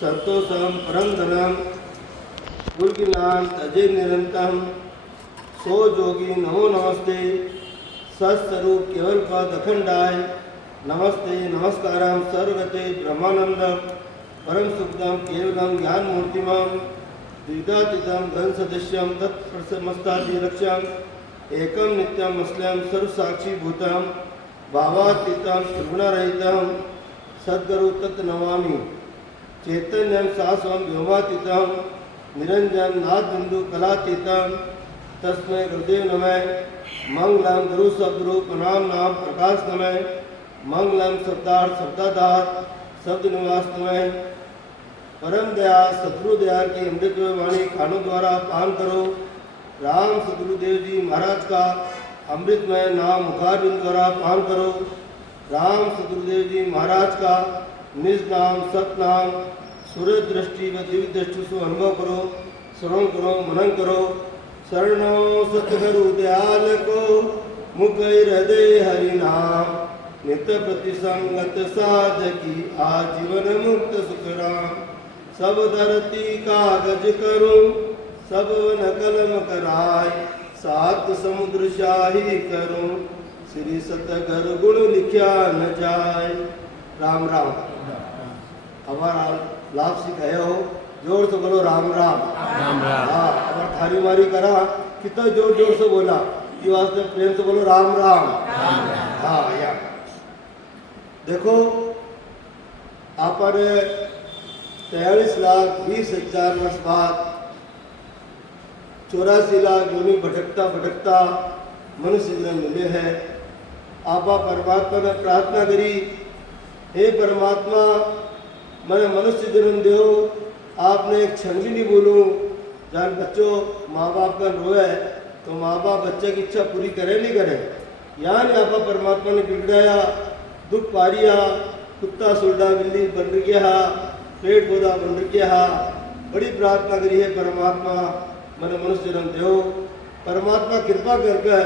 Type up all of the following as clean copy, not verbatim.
संतोषम परम धनम गुरुज्ञान तजे निरंतम सो जोगी नमो नमस्ते सत्स्वरूप केवल पद अखंडाय नमस्ते नमस्कारम सर्वगते ब्रह्मानंदम परम सुखदम केवलम ज्ञान मूर्तिमम द्विदातीतम घन सदस्यम तत्प्रसमस्तादिलक्ष्यम एकम नित्यम असलम सर्वसाक्षी भूतम भावातीतम त्रिगुणरहितम सद्गुरु तत्नमामि चैतन्यम शाश्वम व्योमातीतम निरंजन नाद बिंदु कलातीतम तस्मै गुरुदेव नमः मंगलम गुरु सद्गुरु प्रणाम नाम प्रकाश नमः मंगलम शब्दार्थ शब्दाधार शब्द निवास नमः परम दया सतगुरु दयाल की अमृत वाणी खानों द्वारा पान करो। राम सतगुरुदेव जी महाराज का अमृतमय नाम मुखारबिंद द्वारा पान करो। राम सतगुरुदेव जी महाराज का निज नाम सतनाम सूर्य दृष्टि व दिव्य दृष्टि से अनुभव करो, श्रवण करो, मनन करो। शरणो सतगुरु दयाल को मुख हृदय हरि नाम नित्य प्रतिसंगत साधकी आजीवन मुक्त सुखराम। सब धरती कागज करूं सब वन कलम कराय सात समुद्र शाही करूं श्री सतगुरु गुण लिखा न जाए। राम राम। हमारा लाभ सिखाया हो, जोर से बोलो राम राम। राम राम। हाँ, अगर थारी मारी करा कितना जोर जोर से बोला, ये वास्ते प्रेम से बोलो राम राम। हाँ या देखो आपने 43,20,000 वर्ष बाद 84 लाख योनि भटकता भटकता मनुष्य जन्म मिले हैं। आपा परमात्मा ने प्रार्थना करी, हे परमात्मा मैंने मनुष्य जन्म दो। आपने एक क्षण भी नहीं बोलूँ। जान बच्चों माँ बाप का रोए तो माँ बाप बच्चे की इच्छा पूरी करे नहीं करे। यहाँ नहीं आपा परमात्मा ने बिगड़ाया, दुख पारिया, कुत्ता सुलडा बिल्ली बन गया, पेड़ पौधा बन गया। बड़ी प्रार्थना करी है परमात्मा मैंने मनुष्य जन्म दो। परमात्मा कृपा करके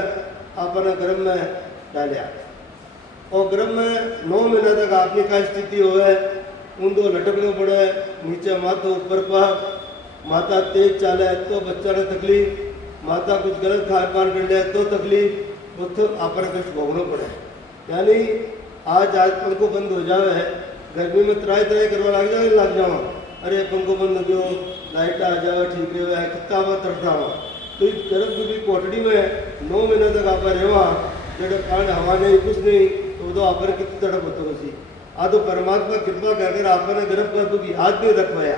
आपने गर्भ में डालिया और गर्भ में 9 महीने तक आपने का स्थिति हो है। उन दो लटकने पड़े नीचे माथा ऊपर पर। माता तेज चाले तो बच्चा ने तकलीफ, माता कुछ गलत खान पान कर लिया तो तकलीफ, तो आपने कष्ट भोगना पड़े। यानी आज पंखो बंद हो जावे है, गर्मी में त्राई त्राई करवा लग जावा। अरे पंखो बंद हो गयो, लाइट आ जावे, ठीक रहे कितना बात तड़फावा। तो इस गर्भ की कोठड़ी में 9 महीने तक आप रेवा, जब कारण हवा नहीं कुछ नहीं तो आपने कितनी तड़प होते उसी। आ तो परमात्मा कृपा कर आपने गर्भ का दुख याद नहीं रख पाया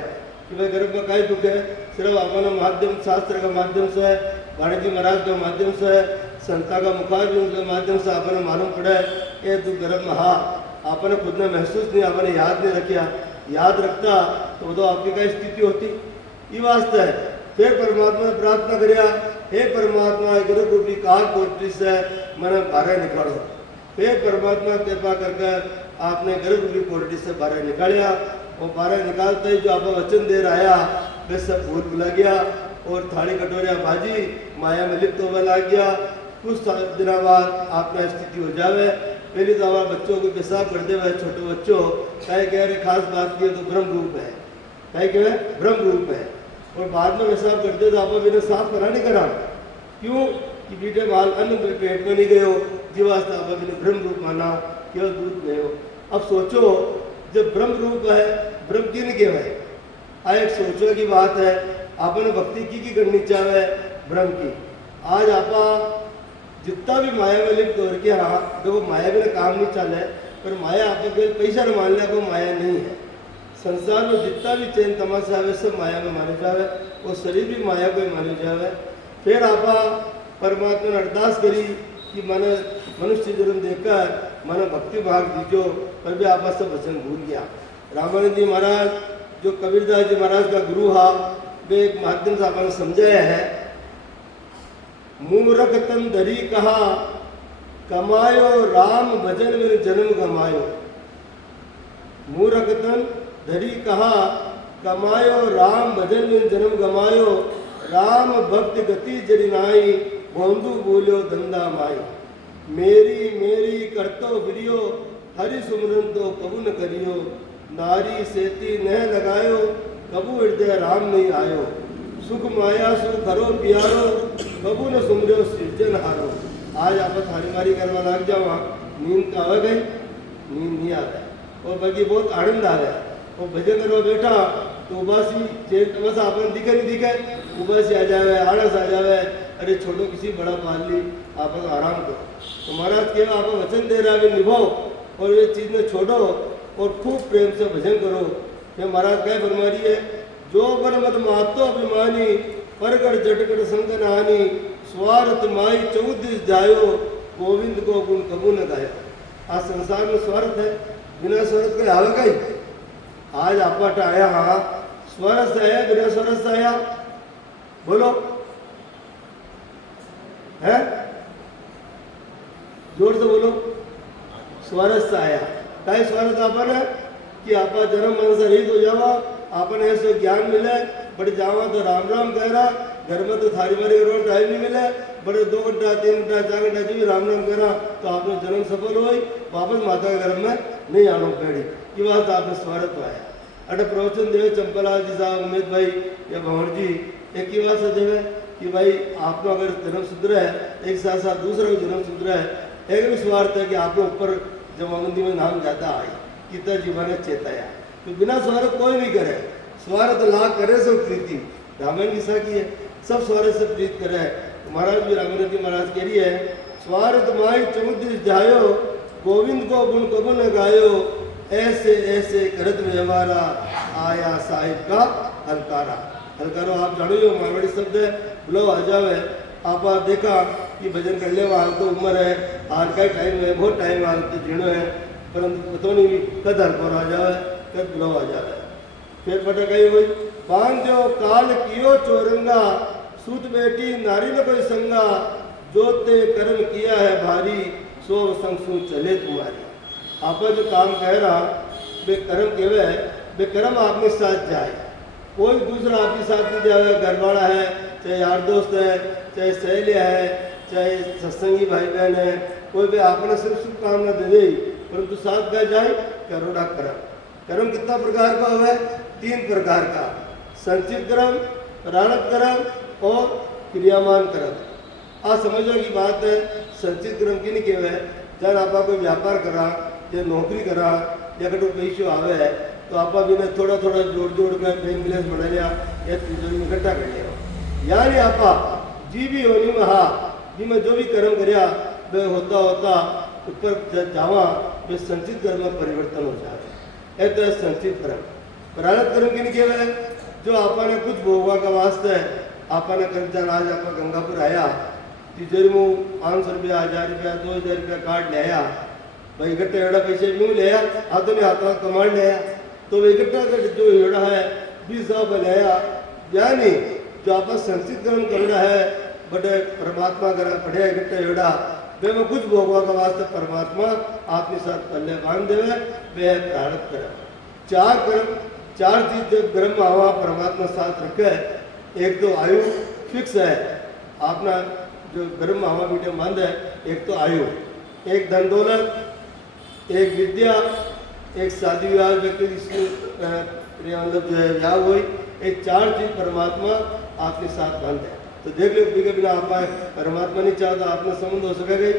कि भाई गर्भ में कई दुख है। सिर्फ अपना माध्यम शास्त्र का माध्यम से, वाणी जी महाराज के माध्यम से, संता का मुखारबिंद के माध्यम से आपने मालूम पड़ा ये दुख गर्भ में। हाँ आपने खुद ने महसूस नहीं, आपने याद नहीं रखा। याद रखता तो आपकी क्या स्थिति होती। ये वास्ते है फिर परमात्मा ने प्रार्थना करिया, हे परमात्मा गुरु रूपी काल कोटरी से मैंने बाहर निकालो। फिर परमात्मा कृपा करके आपने गर्भ रूपी कोटरी से बाहर निकालिया और बाहर निकालते ही जो आप वचन दे रहा आया वे सब भूल भुला गया और थाली कटोरिया भाजी माया में लिप्त होने लग गया। कुछ दिनों बाद आपने स्थिति हो जावे। पहली दवा बच्चों को पेशाब करते हुए छोटे बच्चों कहे कह रहे खास बात की तो ब्रह्म रूप है, कहे कह ब्रह्म रूप है। और बाद में पेशाब करते तो आप बिना साफ करा नहीं करा। क्यों कि बेटे माल अन्न पेट में नहीं गए हो, जी वास्ते आप बिना ब्रह्म रूप माना केवल दूध गए हो। अब सोचो जब ब्रह्म रूप है ब्रह्म किन के है, एक सोचो की बात है। आपने भक्ति की करनी चाहे ब्रह्म की। आज आपा जितना भी माया में लिप्त हो रखी हाँ देखो माया भी काम नहीं चल है, पर माया आप पैसा न मान लिया को माया नहीं है। संसार में जितना भी चैन तमाशा है सब माया में माने जावे और शरीर भी माया को माने जावे। फिर आपा परमात्मा ने अरदास करी कि मैंने मनुष्य जन्म देकर मैंने भक्ति भाग दीजो, पर भी आपा सब वचन भूल गया। रामानंद जी महाराज जो कबीरदास जी महाराज का गुरु हा वे एक माध्यम से आपने समझाया है। मूरख तन धरी कहा कमायो राम भजन में जन्म गमायो। मूरख तन धरी कहा कमायो राम भजन में जन्म गमायो। राम भक्त गति जरिनाई बोंदू बोलियो धंधा माई। मेरी मेरी करतो बिरियो हरि सुमरन तो कबू न करियो। नारी सेती नह लगायो, कबू हृदय राम नहीं आयो। सुख माया सु करो प्यारो, कबू न सुमरो सृजन हारो। आज आप थारी मारी करवा लग जाओ, नींद का आ गई, नींद नहीं आ गई और बल्कि बहुत आनंद आ गया। और भजन करवा बैठा तो उबासी बस आपने दिखे नहीं दिखे, उबासी आ जाए, आलस आ जाए, अरे छोड़ो किसी बड़ा पाल ली, आप आराम करो। तो महाराज के आप वचन दे रहा है निभाओ और ये चीज़ में छोड़ो और खूब प्रेम से भजन करो। ये महाराज क्या फरमा रही है, जो बर मत मातो अभिमानी, परगड़ जटकड़ संग नहानी, स्वार्थ माई 14 जायो, गोविंद को गुण कबू न गायो। आज संसार में स्वार्थ है, बिना स्वार्थ के आवे कहीं। आज आपट आया, हाँ स्वार्थ से आया, बिना स्वार्थ से आया, बोलो है, जोर से बोलो। स्वार्थ से आया, कई स्वार्थ आपन है कि आपा जन्म मन से रहित हो जावा, आपन ऐसे ज्ञान मिले, बड़े जावा तो राम राम कह रहा, घर में तो थारी बारी रोज टाइम नहीं मिले, बड़े 2 घंटा 3 घंटा 4 घंटा जो भी राम राम कह रहा, तो आपने जन्म सफल हो, वापस माता के घर में नहीं आना पेड़ी। ये बात आपने स्वार्थ आया। अटे प्रवचन देवे चंपलाल जी साहब, उमेद भाई या भंवर जी, एक ही बात से देवे कि भाई आपको अगर जन्म सुधरा है, एक साथ साथ दूसरा भी जन्म सुधरा है, एक भी स्वार्थ है कि आपने ऊपर जमाबंदी में नाम ज़्यादा आई, कितना जीवन ने चेताया। तो बिना स्वार्थ कोई नहीं करे, स्वार्थ लाख करे सब प्रीति। रामायण की साखी है, सब स्वार्थ से प्रीत करे है। महाराज भी रामायण जी महाराज कह रही है, स्वार्थ माई 14 जायो, गोविंद को गुण कबू न गायो, ऐसे ऐसे करत व्यवहारा, आया साहिब का हलकारा। हलकारो आप जानो यो मारवाड़ी शब्द है, बुलाओ आ जावे। आप देखा कि भजन कर ले, हाल तो उम्र है, हाल का टाइम है, बहुत टाइम हाल तो जीणो है, परंतु पता नहीं कद हलकोर आ जावे, कद बुलाओ आ जावे। फिर पता कही हुई, बांध्यो काल कियो चोरंगा, सूत बेटी नारी न कोई संगा, जोते कर्म किया है भारी, सो संग सु चले तुम्हारी। आप जो काम कह रहा वे कर्म केवे है, वे कर्म आपके साथ जाए, कोई दूसरा आपके साथ नहीं जाए। घर वाला है, चाहे यार दोस्त है, चाहे सहेलिया है, चाहे सत्संगी भाई बहन है, कोई भी आपने सिर्फ शुभकामना दे दे, परंतु साथ क्या जाए करोड़ा कर्म। कर्म कितना प्रकार का है? 3 प्रकार का, संचित कर्म, प्रारब्ध कर्म और क्रियामान कर्म। आज समझने की बात है, संचित कर्म की नहीं केवे, जब आप कोई व्यापार करा या नौकरी करा या कटो पैसों आवे है, तो आप भी ने थोड़ा थोड़ा जोड़ जोड़ कर बैंक बैलेंस बढ़ा लिया या तिजोरी में इकट्ठा कर लिया। यानी आप जी भी होनी में हाँ जी में जो भी कर्म कराया वे होता होता ऊपर जावा वे संचित कर्म में परिवर्तन हो जाए। ऐसा संचित कर्म। प्रारब्ध कर्म की नहीं केवे, जो आपने कुछ भोगवा का वास्ते है, आपने कर्जा आज आप गंगापुर आया, तिजोरी में 500 रुपया 1000 रुपया 2000 रुपया काट ले आया, भाई इकट्ठा एड़ा पैसे क्यों ले आया, हाथों में हाथों कमांड ले आया, तो वे इकट्ठा जो एड़ा है 20,000 बनाया। यानी जो आप संचित कर्म करना है, बड़े परमात्मा कर पढ़िया इकट्ठा एड़ा वे में कुछ भोगवा का वास्ते परमात्मा आपके साथ पल्ले बांध देवे, वे प्रारब्ध कर्म। 4 कर्म, 4 चीज जब कर्म आवा परमात्मा साथ रखे, एक तो आयु फिक्स है, अपना जो कर्म आवा मीडिया बंद है, एक तो आयु, एक धन दौलत, एक विद्या, एक शादी विवाह व्यक्ति मतलब जो है ब्याह हुई, एक 4 चीज परमात्मा आपके साथ बंद है। तो देख लो कभी कभी आप परमात्मा नहीं चाहता आपने संबंध हो सकेगा,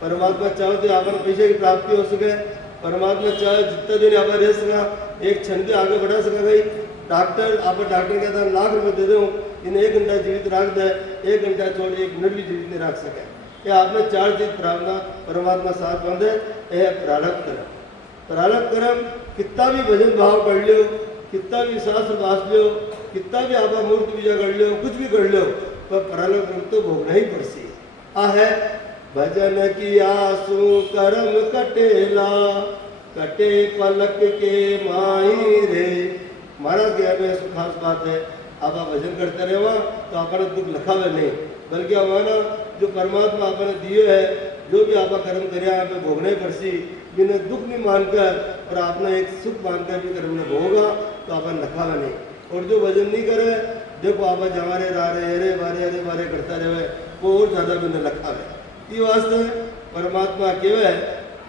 परमात्मा चाहो तो आपने पैसे की प्राप्ति हो सके, परमात्मा चाहे जितना दिन आप रह सका, एक क्षण भी आगे बढ़ा सकेगा। डॉक्टर आप डॉक्टर कहता है लाख रुपये दे दो, इन्हें 1 घंटा जीवित रख दे, 1 घंटा छोड़ 1 मिनट भी जीवित नहीं रख सके। ये आपने 4 चीज प्रार्थना परमात्मा साथ बंद है, यह प्रारब्ध कर्म। प्रारब्ध कर्म कितना भी भजन भाव कर लो, कितना भी शास्त्र बास लो, कितना भी आप मूर्ति पूजा कर लो, कुछ भी कर लो, पर प्रारब्ध कर्म तो भोगना ही पड़सी है। भजन की आंसू कर्म कटेला, कटे पलक के माही रे। महाराज के में खास बात है, आप भजन करते रहे तो अपना दुख लखावे नहीं, बल्कि हमारा जो परमात्मा आपने दिए है, जो भी आप कर्म करे आप भोगने पड़सी, बिना दुख नहीं मानकर और आपने एक सुख मानकर भी कर्म ने भोगा तो आप लखावे नहीं। और जो भजन नहीं करे, देखो आप जवारे रारे अरे बारे करता रहे, वो और ज़्यादा बिना लखावे। ये वास्ते परमात्मा केवे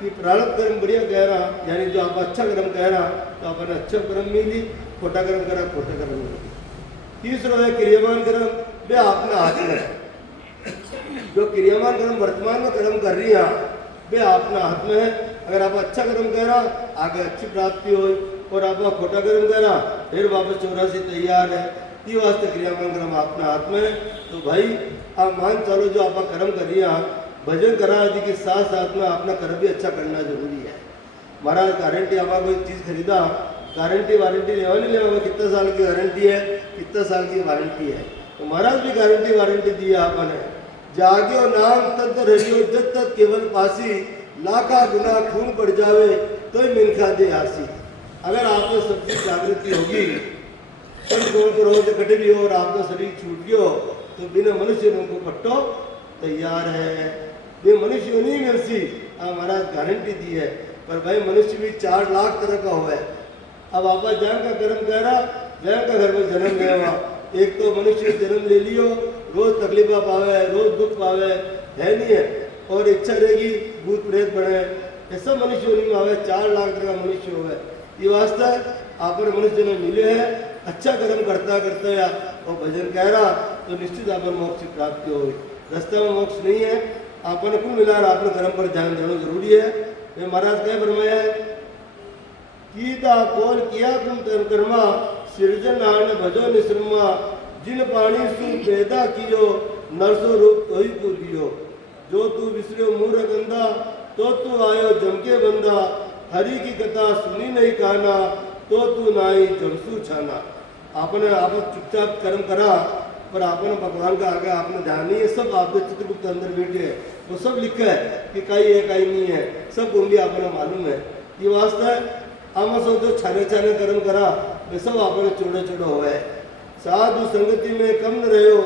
कि प्रारब्ध कर्म बढ़िया कह रहा, यानी जो आप अच्छा कर्म कह रहा तो आपने अच्छा कर्म मिली, खोटा कर्म करा खोटा कर्म मिली। तीसरा है क्रियामान कर्म, वे अपना हाथ में है। जो क्रियामान कर्म वर्तमान में कर्म कर रही है वे अपना हाथ में है। अगर आप अच्छा कर्म कह रहा आगे अच्छी प्राप्ति हो, और आप खोटा कर्म कह रहा फिर वापस 84 तैयार है। ये वास्ते क्रियामान कर्म अपना हाथ में है। तो भाई आप मान चलो जो आप कर्म कर रही है, भजन करा आदि के साथ साथ में अपना कर्म भी अच्छा करना जरूरी है। महाराज गारंटी आप कोई चीज़ खरीदा, गारंटी वारंटी लेवा नहीं लेवा, कितना साल की गारंटी है, कितना साल की वारंटी है। तो महाराज भी गारंटी वारंटी दी आपने, जाग्यो नाम तत्व रहियो जब तक केवल पासी, लाखा गुना खून पड़ जावे तो ही मिनखा दे आसी। अगर आपको सबकी जागृति होगी, कौन को रोज कटे भी हो और आपका शरीर छूट गयो तो बिना मनुष्य को पट्टो तैयार है। वे मनुष्य नहीं मिलती, महाराज गारंटी दी है। पर भाई मनुष्य भी 4 लाख तरह का हुआ है। अब आप जहाँ का कर्म कह रहा वहाँ का घर में जन्म लेवा। एक तो मनुष्य जन्म ले लियो, रोज तकलीफा पावे, रोज दुख पावे, है नहीं है, और इच्छा रहेगी भूत प्रेत बने, ऐसा मनुष्य नहीं आवे। 4 लाख तरह का मनुष्य हुआ है। ये वास्ता आपने मनुष्य ने मिले है, अच्छा कर्म करता करता या और भजन कह रहा तो निश्चित आप मोक्ष की प्राप्ति होगी। रास्ता में मोक्ष नहीं है, आपने कुल मिला आपने कर्म पर ध्यान देना जरूरी है। ये महाराज क्या फरमाया है कि कोल किया तुम कर्मा, सृजन आन भजो निश्रमा, जिन पानी सु पैदा कियो, नरसो रूप तो ही पूजियो। जो तू विसरियो मूर गंदा, तो तू आयो जमके बंदा, हरि की कथा सुनी नहीं काना, तो तू नाई जमसू छाना। आपने आप चुपचाप कर्म करा, पर आपने भगवान का आगे आपने ध्यान नहीं है। सब आपके चित्रगुप्त अंदर बैठे है, वो सब लिखा है कि कई है कई नहीं है, सब कुंडली आपने मालूम है। ये वास्ता है आम सोचो छाने छाने कर्म करा वे सब आपने चोड़े चोड़ो हुआ है। साधु संगति में कम न रहो,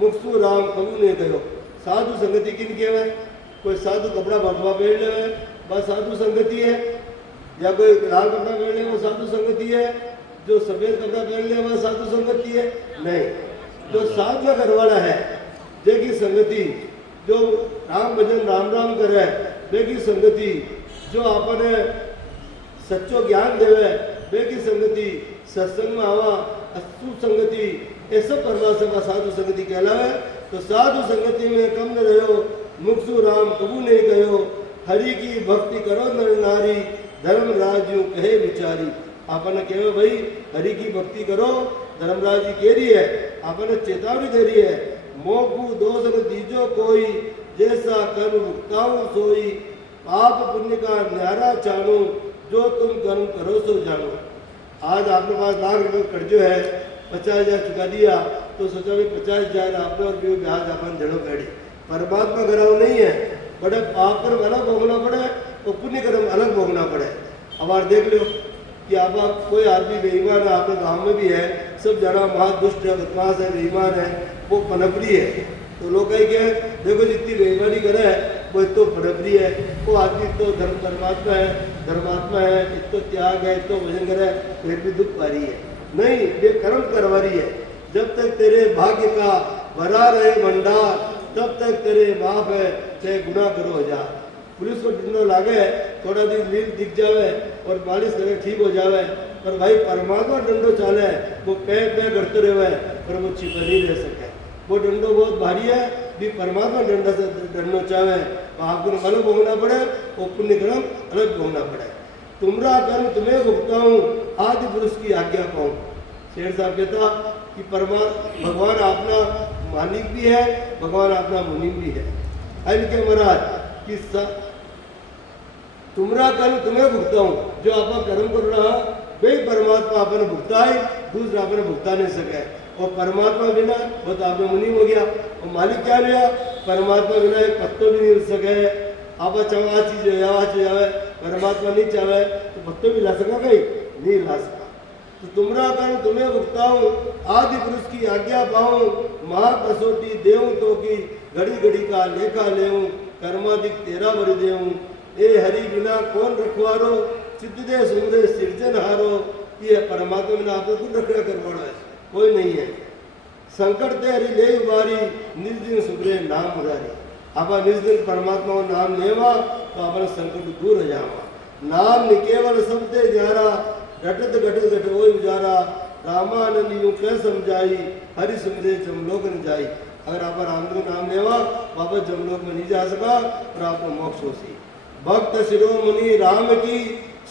मुक्सु राम कबू ने गयो। साधु संगति किन के है? कोई साधु कपड़ा भटवा पहन ले बस साधु संगति है, या कोई लाल कपड़ा पहन ले वो साधु संगति है, जो सफेद कपड़ा पहन ले वह साधु संगति है नहीं। जो साधना करवाना है जे की संगति, जो राम भजन राम राम करे वे की संगति, जो आपने सच्चो ज्ञान देवे वे की संगति, सत्संग में आवा अस्तु संगति, ये सब परवा से साधु संगति कहलावे। तो साधु संगति में कम न रहो, मुक्सु राम कबू नहीं गयो, हरि की भक्ति करो नर नारी, धर्म राजू कहे विचारी। आपने कहे भाई हरि की भक्ति करो, धर्मराज जी कह रही है, आपने चेतावनी दे रही है, मोकू दोष दीजो कोई, जैसा कर्म भुगताऊं सोई, पाप पुण्य का न्यारा चाणो, जो तुम कर्म करो सो जानो। आज आपके पास लाख रुपये कर्जो है, 50,000 चुका दिया तो सोचा भाई 50,000 आपने और भी ब्याज अपन जड़ो बैठी। परमात्मा कराओ नहीं है, बड़े पाप कर्म अलग भोगना पड़े और पुण्य कर्म अलग भोगना पड़े। अब आप देख लो कि आप कोई आदमी बेईमान है, आपके गांव में भी है, सब जना महादुष्ट है, बदमाश है, बेईमान है, वो पनपरी है। तो लोग कहीं के देखो जितनी बेईमानी करे वो तो पनपरी है, वो आदमी तो धर्मात्मा है, इतो त्याग है, इतो भजन करे फिर भी दुख पा रही है। नहीं, ये कर्म करवा रही है। जब तक तेरे भाग्य का भरा रहे भंडार, तब तक तेरे माफ है, चाहे गुनाह करो हजार। पुलिस को डंडो लागे, थोड़ा दिन लील दिख जावे और मालिश करे ठीक हो जावे, पर भाई परमात्मा डंडो चाले वो पे करते रहे, पर वो छिपा नहीं रह सके। वो डंडो बहुत भारी है, भी परमात्मा डंडा से डंडो चाहे तो आपको अलग भोगना पड़े, वो पुण्य कर्म अलग भोगना पड़े। तुमरा कर्म तुम्हें भुगताऊं, आदि पुरुष की आज्ञा पाऊं। शेर साहब कहता कि भगवान अपना मालिक भी है, भगवान अपना मुनीम भी है। इनके महाराज कि तुमरा कर्म तुम्हें भुगताऊं, जो आप कर्म कर रहा वे परमात्मा आपने भुगताई, दूसरा आपने भुगता नहीं सके। और परमात्मा बिना वो तो आपने मुनीम हो गया। और मालिक क्या लिया? परमात्मा बिना एक पत्तो भी नहीं मिल सके। आप चाहो आ चीज जावे, परमात्मा नहीं चाहे तो पत्तो भी ला सका कहीं नहीं ला सका। तो तुमरा कर्म तुम्हें भुगताऊं, आदि पुरुष की आज्ञा पाऊं, महाकसोटी देऊं तो की, घड़ी घड़ी का लेखा लेऊं, कर्मादिक तेरा भर देऊं। ए हरि बिना कौन रखवारो, चित्त दे सुमरे सिरजनहारो। ये परमात्मा बिना आपको कुछ रखना करवाना है कोई नहीं है। संकट ते हरि ले उबारी, निर्दिन सुमरे नाम मुरारी। आप निज दिन परमात्मा को नाम लेवा तो अपना संकट दूर हो जावा। नाम निकेवल सबते ध्यारा, घटत घटत घट वो उजारा, रामानंद यूं कह समझाई, हरि सुमरे जमलोक न जाई। अगर आप राम का नाम लेवा वापस जमलोक में नहीं जा सका और आपको मोक्ष हो सी। भक्त शिरोमणि राम की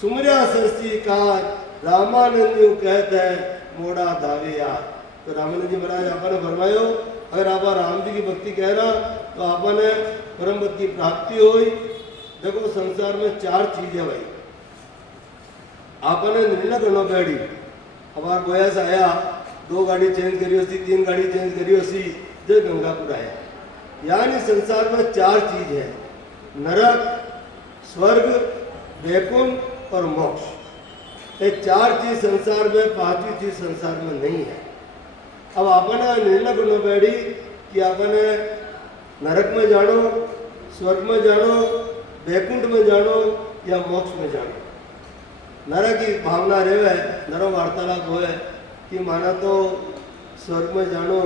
सुमरिया सरसी कार, रामानंद यूं कहते है मोड़ा दावे यार। तो रामानंद जी महाराज आपने फरमायो अगर आप राम जी की भक्ति कह रहा तो आपने परम पद की प्राप्ति हुई। देखो संसार में चार चीजें भाई आपने निर्णय करना पैड़ी। हमारा गोया से आया 2 गाड़ी चेंज करी सी 3 गाड़ी चेंज करी सी जय गंगापुर आया। यानी संसार में 4 चीज है, नरक, स्वर्ग, वैकुंठ और मोक्ष। ये 4 चीज संसार में, 5वीं चीज संसार में नहीं है। अब आपने निर्णय करना पैड़ी कि आपने नरक में जानो, स्वर्ग में जानो, वैकुंठ में जानो या मोक्ष में जानो। नरक की भावना रहे, नरो वार्तालाप हो कि माना तो स्वर्ग में जानो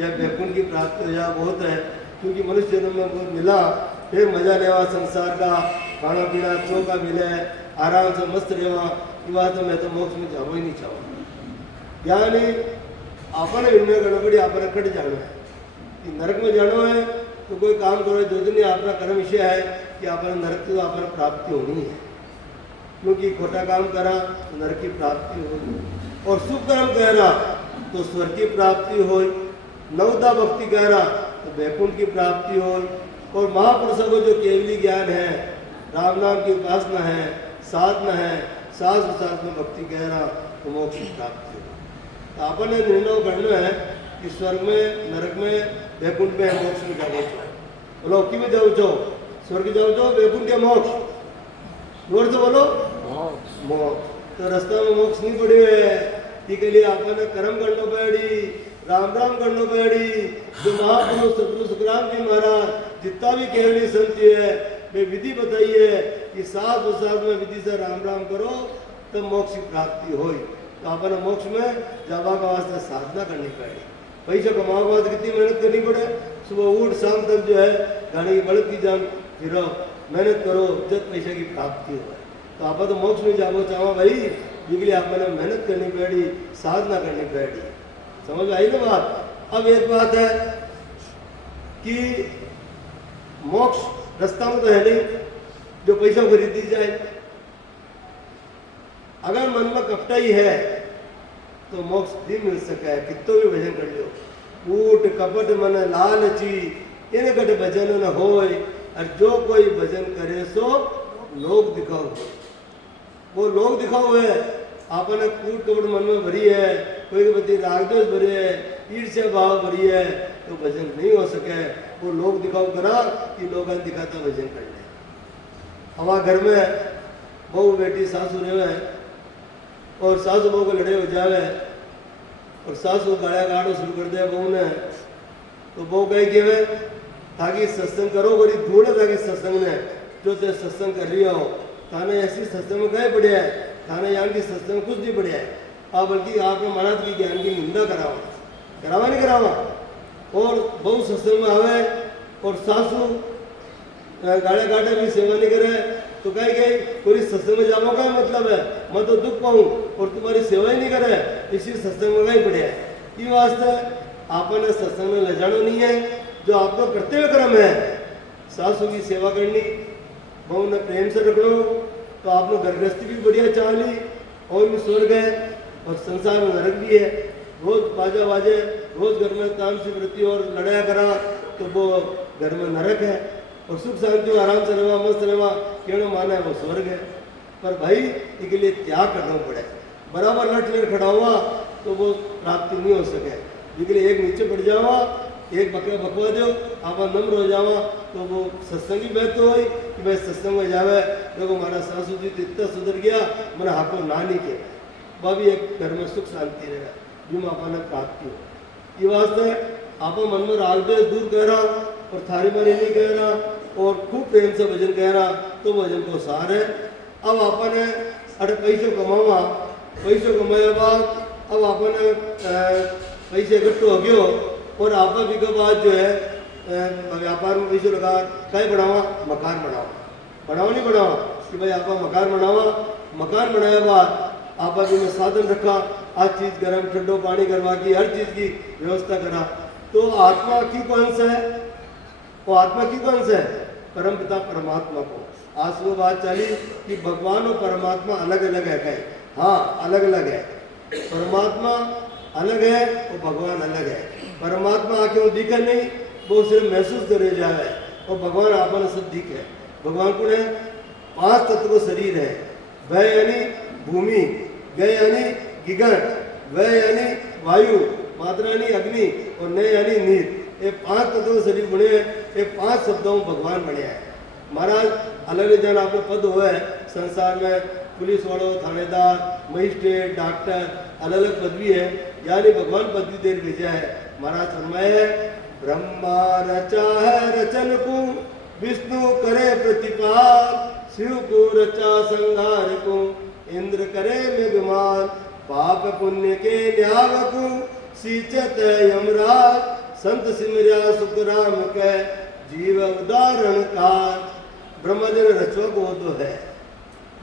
या वैकुंठ की प्राप्ति हो जा बहुत है, क्योंकि मनुष्य जन्म में बहुत मिला, फिर मजा लेवा संसार का, खाना पीना चौका मिले, आराम से मस्त रेवा, ये बात तो मैं तो मोक्ष में जाओ ही नहीं चाहूँ। यानी आपने निर्णय करना पड़ी, आपने कट जाना है कि नरक में जाना है तो कोई काम करो जो दिन अपना कर्म विषय है कि आपने नरक की तो आपने प्राप्ति होनी है, क्योंकि खोटा काम करा तो नरक की प्राप्ति होगी, और शुभ कर्म कह रहा तो स्वर्ग की प्राप्ति हो, नवदा भक्ति कह रहा तो वैकुंठ की प्राप्ति हो, और महापुरुषों को जो केवली ज्ञान है, राम नाम की उपासना है, साधना है, सास सास में भक्ति कह रहा तो मोक्ष की प्राप्ति हो। तो आपने निर्णय करना है कि स्वर्ग में, नरक में, वैकुंठ में, मोक्ष में जाओ। बोलो कि में जाओ जाओ, स्वर्ग जाओ जाओ, वैकुंठ या मोक्ष? जोर से बोलो मोक्ष। तो रास्ता में मोक्ष नहीं पड़े है, इसके लिए आपने कर्म करना पड़ी, राम राम करना पड़ी। जो महापुरुष सतगुरु सुखराम जी महाराज जितना भी केवली संत है वे विधि बताई है कि साथ में विधि से राम राम करो तो मोक्ष की प्राप्ति हो। तो आपने मोक्ष में जावा का वास्ते साधना करनी पड़ेगी, पैसा कमाओ के वास्ते कितनी मेहनत करनी पड़े। सुबह उठ शाम तक जो है गाड़ी की बड़द की जान फिरो, मेहनत करो जब पैसे की प्राप्ति हो। तो आप तो मोक्ष में जाओ चाहो भाई, इसलिए आपने मेहनत करनी पड़ी, साधना करनी पड़ी। समझ में आई ना बात? अब एक बात है कि मोक्ष रास्ता में तो है नहीं जो पैसा खरीदी जाए। अगर मन में कपटाई है तो मोक्ष भी मिल सके, कितो भी भजन कर लो। कूट कपट मन लालची इन कट भजन न होय, और जो कोई भजन करे सो लोग दिखाओ। वो लोग दिखाओ है, आपने कूट कपट मन में भरी है, कोई के प्रति रागद्वेष भरे है, ईर्ष्या भाव भरी है, तो भजन नहीं हो सके। वो लोग दिखाओ करा कि लोग दिखाता भजन कर ले। हमारे घर में बहू बेटी सासू रहे और सासू बहू को लड़े हो जावे और सासू गाड़ा गाड़ो शुरू कर दिया बहू ने, तो बहू कहे कि वे ताकि सत्संग करो, बड़ी धूल है ताकि सत्संग ने जो ते सत्संग कर रही हो, थाने ऐसी सत्संग में गए बढ़िया है, थाने यान की सत्संग में कुछ नहीं बढ़िया है। आप बल्कि आपने महाराज की ज्ञान की निंदा करावा नहीं करावा। और बहू सत्संग में आवे और सासू गाड़े गाड़े भी सेवा नहीं करे तो कहे गई पूरी सत्संग में जाओ का मतलब है मैं तो दुख पाऊँ और तुम्हारी सेवा ही नहीं करे, इसी सत्संग में गई बढ़िया है। ये वास्ते आपने सत्संग में ले जाना नहीं है, जो आपका कर्तव्य क्रम है सासू की सेवा करनी, बहू ने प्रेम से रखना, तो आपने घरगृहस्थी भी बढ़िया चाह ली और भी स्वर्ग है और संसार में नरक भी है। रोज बाजा बाजे, रोज घर में काम से वृत्ति और लड़ाया करा तो वो घर में नरक है, और सुख शांति आराम से रहवा मस्त रहवा क्यों माना है वो स्वर्ग है। पर भाई इसके लिए त्याग करना पड़े, बराबर लट लेकर खड़ा हुआ तो वो प्राप्ति नहीं हो सके। इसके लिए एक नीचे बढ़ जावा, एक बकरा बकवा दो, आप नम्र हो जावा तो वो सत्संग ही बेहतर हो कि भाई सत्संग में जावे। देखो हमारा सासू जी तो इतना सुधर गया, मैंने हाथों ना नहीं के वह भी एक घर में सुख शांति रहेगा, जो आपने प्राप्ति हो। ये वास्ते आप मन में राग द्वेष दूर कह रहा और थारी मारी नहीं कह रहा और खूब प्रेम से भजन कह रहा तो भजन को सार है। अब आपने अरे पैसों कमावा, पैसों कमाया बाद अब आपने पैसे इकट्ठे हो गयो और आप भी के बाद जो है व्यापार में पैसे लगा कहीं बढ़ावा मकान बढ़ावा नहीं बढ़ावा कि भाई आप मकान बनावा, मकान बनाया बाद आप अभी में साधन रखा, हर चीज़ गर्म ठंडो पानी करवा की, हर चीज़ की व्यवस्था करा। तो आत्मा की कौन सा है? वो आत्मा की कौन सा है? परम पिता परमात्मा को। आज वो बात चली कि भगवान और परमात्मा अलग अलग है। कहीं हाँ अलग अलग है, परमात्मा अलग है और भगवान अलग है। परमात्मा आके दिखे नहीं, वो सिर्फ महसूस करे जाए, और भगवान आपन सब दिखे। भगवान को है 5 तत्व शरीर है, वह यानी भूमि, ग यानी गिगन, वह यानी वायु, मात्रा यानी अग्नि और न यानी नीर। ये 5 तत्व शरीर बने हैं, ये 5 शब्दों में भगवान बने हैं। महाराज अलग जन आपने पद हुआ है संसार में, पुलिस वालों, थानेदार, मजिस्ट्रेट, डॉक्टर, अलग अलग पदवी है, यानी भगवान पदवी दे भेजा है। महाराज फरमाए ब्रह्मा रचा है रचन को, विष्णु करे प्रतिपाल, शिव को रचा संहार को, इंद्र करे मेघमाल, पाप पुण्य के न्याव को, सींचत यमराज, संत सिमरिया सुख राम कह, जीव उदाहरण काज। ब्रह्मा जी ने रचवा को तो है,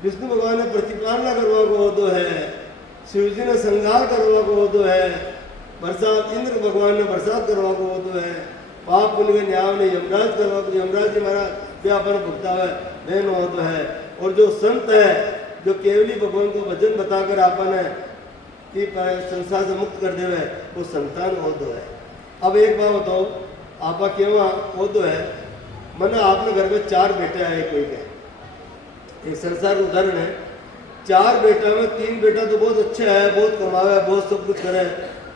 विष्णु भगवान ने प्रतिपालना करवा को तो है, शिव जी ने संहार करवा को तो है, बरसात इंद्र भगवान ने बरसात करवा को तो है, पाप पुण्य के न्याय ने यमराज करवा को, यमराज जी हमारा व्यापार भुगता है बहन हो तो है। और जो संत है जो केवली भगवान को वचन बताकर आपन है कि संसार से मुक्त कर देवे, वो संतान हो तो है। अब एक बात बताओ, आपा केवा हो तो है, मना आपने घर में 4 बेटे आए कोई के, एक संसार उदाहरण है। 4 बेटा में 3 बेटा तो बहुत अच्छा है, बहुत कमावे, बहुत सब कुछ करे,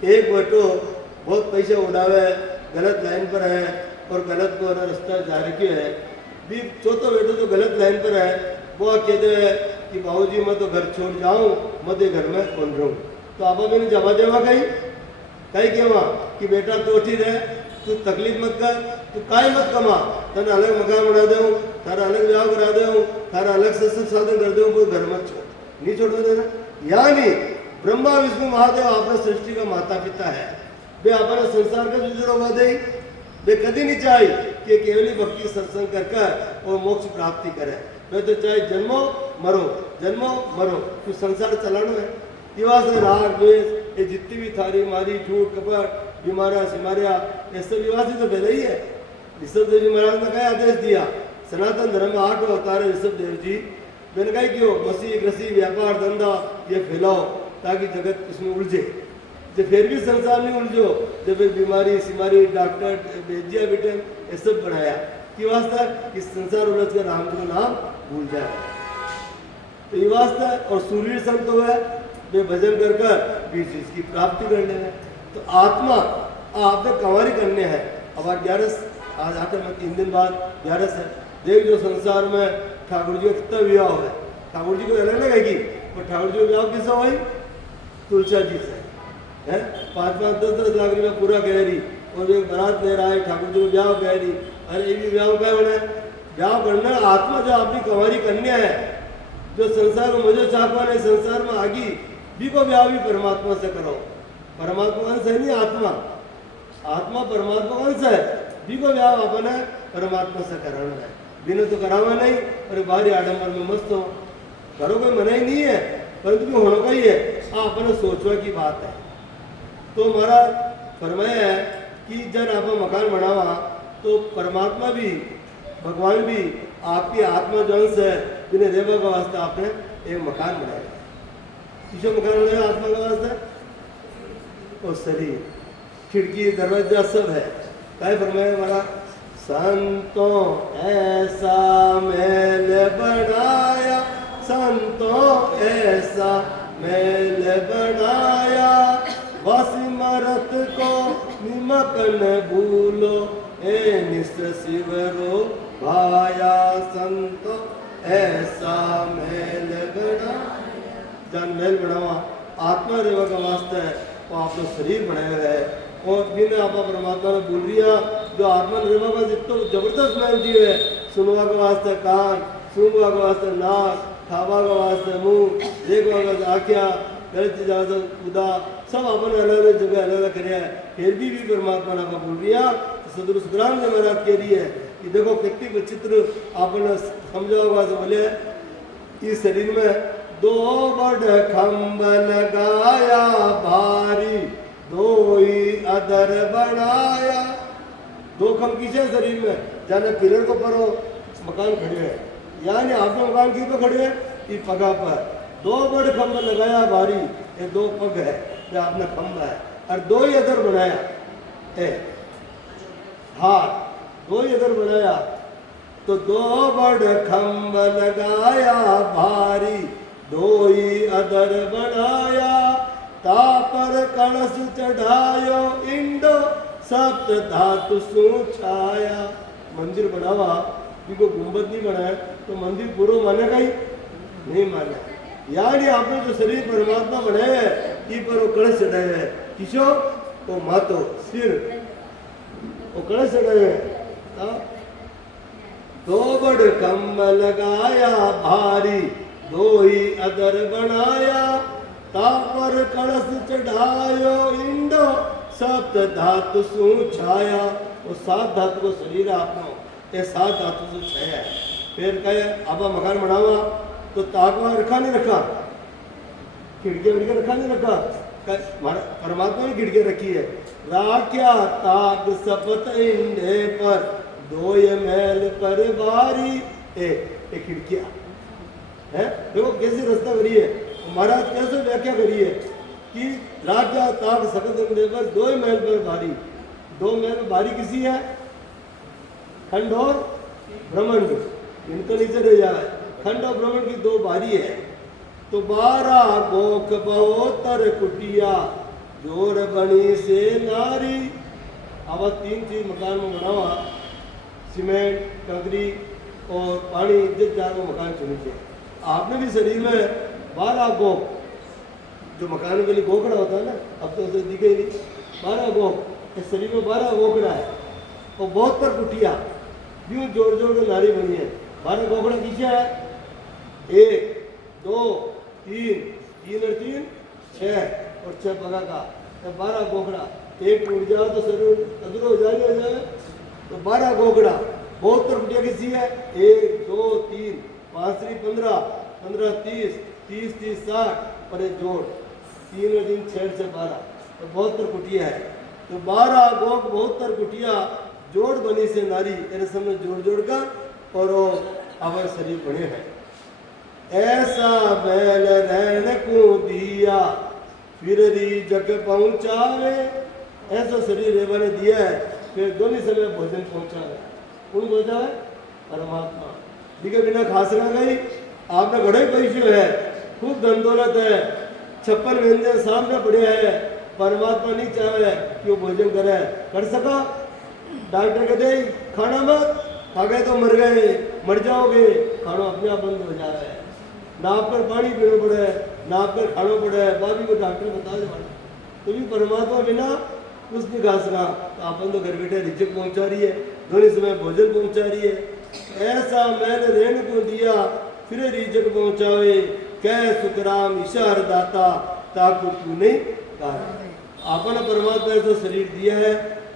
एक बेटो बहुत पैसे उड़ावे, गलत लाइन पर है और गलत को रास्ता जा रखे है। भी चौथा बेटो जो गलत लाइन पर है वो कहते हैं कि बाबूजी मैं तो घर छोड़ जाऊँ, मैं तो घर में कौन रहूँ। तो आप मैंने जमा देवा कहीं केवा कि बेटा तो ठीक है, तू तकलीफ मत कर, तू काय मत कमा, तेना अलग मकान बना दे, तारा अलग ब्याह करा दे, तारा अलग से सब साधन कर दे, कोई घर मत छोड़, नहीं छोड़ देना। यानी ब्रह्मा विष्णु महादेव आपने सृष्टि का माता पिता है, वे अपने संसार का जुजड़ो दे, वे कभी नहीं चाहे कि केवली भक्ति सत्संग कर और मोक्ष प्राप्ति करे। वे तो चाहे जन्मो मरो, तो संसार चलाना है। ये बात है राग द्वेष, ये जितनी भी थारी मारी झूठ कपट बीमारियाँ सिमारियाँ, ये सब विवाद तो पहले ही है। ऋषभ देव जी महाराज ने क्या आदेश दिया, सनातन धर्म में 8 अवतार है ऋषभ देव जी, मैंने कहा क्यों मसीह कृषि व्यापार धंधा ये फैलाओ ताकि जगत इसमें उलझे। जब फिर भी संसार नहीं उलझो, जब फिर बीमारी सिमारी डॉक्टर बेजिया बेटे ये सब बनाया कि वास्ता कि संसार उलझ कर राम का नाम भूल जाए। तो ये वास्ता और सूर्य संत तो है वे भजन कर भी चीज की प्राप्ति करने हैं। तो आत्मा आपने कंवारी करने हैं। अब आज 11 आज आकर मैं 3 दिन बाद 11 है। देख जो संसार में ठाकुर जी का कितना विवाह है, ठाकुर जी को अलग अलग है कि और ठाकुर जी का विवाह किससे हुआ? तुलसा जी से है। 5-5, 10-10 लाख रुपया पूरा कह रही और जो बारात ले रहा है ठाकुर जी को ब्याह कह रही। अरे ये भी ब्याह क्या बना है? ब्याह करना आत्मा जो अपनी कंवारी कन्या है, जो संसार में मुझे चाहवा है, संसार में आगी भी को ब्याह भी परमात्मा से करो। परमात्मा अंश है नहीं आत्मा, आत्मा परमात्मा अंश है, भी को ब्याह अपना परमात्मा से कराना है। बिना तो करावा नहीं, अरे बाहरी आडंबर में मस्त हो करो, कोई मना ही नहीं है, परंतु भी होना का ही है। हाँ अपने सोचवा की बात है। तो हमारा फरमाया है कि जब आप मकान बनावा तो परमात्मा भी भगवान भी आपकी आत्मा जो अंश है जिन्हें रेवा का वास्ते आपने एक मकान बनाया। किसो मकान बनाया आत्मा का वास्ते? और शरीर खिड़की दरवाजा सब है। क्या फरमाया हमारा? संतों ऐसा महल बनाया, संतों ऐसा महल बनाया, वसिमरत को निमक न भूलो, ए निस शिवरो भाया, संतों ऐसा महल बनाया। जन महल बनावा आत्मा रेवा का वास्ता है, वो आपको शरीर बनाया है। और बिना आप परमात्मा ने बोल रिया जो आत्मा रेवा का जितना जबरदस्त महल दिए है, सुनवा का वास्ते कान, सूंघवा का वास्ते नाक, खावा का वास्ते मुंह, देखवा का आँखिया, गलत चीज़ उदा सब अपन अलग अलग जगह अलग अलग करे फिर भी परमात्मा ना बोल रिया। सदगुरु सुखराम जी महाराज कह रही है कि देखो कितनी विचित्र आपने समझा होगा तो बोले इस शरीर में दो बड़ खम्भ लगाया भारी दो ही अदर बनाया। दो खम्भ किसे शरीर में जाने पिलर को परो मकान खड़े है यानी आपने मकान की पे खड़े है ये पगा पर दो बड़ खम्भ लगाया भारी ये दो पग है ये आपने खम्भ है और दो ही अदर बनाया है हाथ दो ही अदर बनाया तो दो बड़ खम्भ लगाया भारी दो ही अदर बनाया तापर कलश चढ़ायो इंडो सप्त धातु छाया। मंदिर बनावा जिनको गुंबद नहीं बनाया तो मंदिर पूरा मानेगा ही नहीं माना। यानी आपने जो शरीर परमात्मा बनाया है ये पर वो कलश चढ़ाया है किसो वो मातो सिर वो कलश चढ़ाया है। दो बड़ खम्भ लगाया भारी दो ही अदर बनाया तापर कलश चढ़ायो इंडो सप्त धातु छाया। वो 7 धातु को शरीर आपनो ये 7 धातु से छाया है। फिर कहे आपा मकान बनावा तो ताकवा रखा नहीं रखा खिड़कियां विड़कियां रखा नहीं रखा परमात्मा ने खिड़कियां रखी है राख्या ताक सपत इंडे पर दो ये महल पर बारी ए खिड़कियां है। देखो कैसी रास्ता करी है महाराज कैसे व्याख्या करी है कि राजा ताक सपत इंडे पर दो ही महल पर बारी। दो महल पर बारी किसी है खंड और ब्रह्मांड इनको नीचे रह जाए खंड और ब्रह्मांड की दो बारी है तो 12 गोख बहुतर कुटिया जोर बनी से नारी। अब 3 चीज मकान में बनावा सीमेंट कंक्रीट और पानी जिस जार में मकान चुनी चाहिए। आपने भी शरीर में 12 गोख जो मकान के लिए गोखड़ा होता है ना अब तो उसे दिखे ही नहीं 12 गोख इस शरीर में 12 गोखड़ा है और 72 कुटिया यूं जोड़ जोड़ के नारी बनी है। 12 गोखड़ा पीछे है 1 2 3 3 और 3 6 और 6 पगा का 12 गोखड़ा एक टूट जाए तो शरीर अधूरा हो जाए तो 12 गोखड़ा 72 कुटिया किसी है 1 2 3 5 3 15 15 30 30 30 60 और एक जोड़ 3 और 3 6 से 12 तो 72 कुटिया है। तो 12 गोख 72 कुटिया जोड़ बनी से नारी ऐसे समय जोड़ जोड़ कर और वो अवर शरीर बने हैं। ऐसा बैल रहन को दिया फिर री जग पहुंचावे ऐसा शरीर रेवा ने दिया है फिर दोनों समय भोजन पहुंचावे कौन पहुंचावे परमात्मा दिखे बिना खास रहा गई आपने बड़े पैसे है खूब धन दौलत है 56 व्यंजन सामने पड़े हैं परमात्मा नहीं चाहे कि वो भोजन करे कर सका डॉक्टर कहते खाना मत खा गए तो मर जाओगे खाना अपने आप बंद हो जा रहा है नाप कर पानी पीना पड़े नाप कर खाना पड़े बाबी को डॉक्टर बता दे तो भी परमात्मा बिना कुछ नहीं खा सका तो अपन तो घर बैठे रिजक पहुंचा रही है दोनों समय भोजन पहुंचा रही है। ऐसा मैंने रेण को दिया फिर रिजक पहुंचावे कह सुखराम ईशार दाता ताकू तू नहीं कहा आपने परमात्मा ने तो शरीर दिया है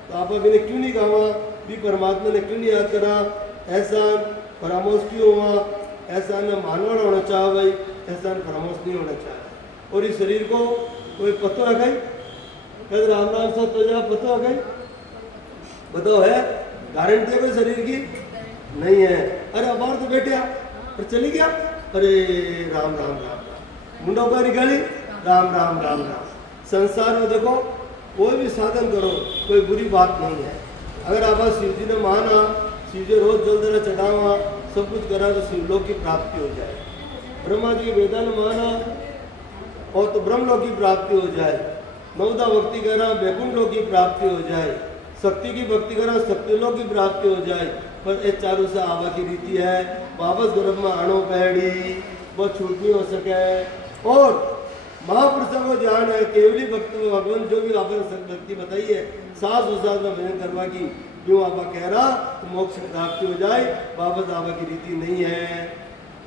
तो आप अभी ने क्यों नहीं कहा भी परमात्मा ने क्यों नहीं याद करा ऐसा परामर्श क्यों हुआ ऐसा न मानवाड़ होना चाह भाई ऐसा परामर्श नहीं होना चाहिए। और इस शरीर को कोई पत्तो रखा कद राम राम सब तो जा पत्तो रखा बताओ है गारंटी है कोई शरीर की नहीं है। अरे अबार तो बैठे पर चली गया अरे राम राम राम राम मुंडा को निकाली राम राम राम राम। संसार में देखो कोई भी साधन करो कोई बुरी बात नहीं है। अगर आप शिव जी ने माना शिव जी रोज जल देना चढ़ावा सब कुछ करा तो शिवलोक की प्राप्ति हो जाए। ब्रह्मा जी वेदन माना और तो ब्रह्मलोक की प्राप्ति हो जाए। नवदा भक्ति करा वैकुंठ लोक की प्राप्ति हो जाए। शक्ति की भक्ति करा शक्तिलोक की प्राप्ति हो जाए। पर ये चारों से आवा की रीति है वापस गर्भ में आनो पैड़ी वो छूट नहीं हो सके। और महापुरुषों को ध्यान है केवली भक्ति में भगवान जो भी आपने भक्ति बताई है सास उसास में भजन करवा की जो आपा कह रहा तो मोक्ष प्राप्ति हो जाए वापस आवा की रीति नहीं है।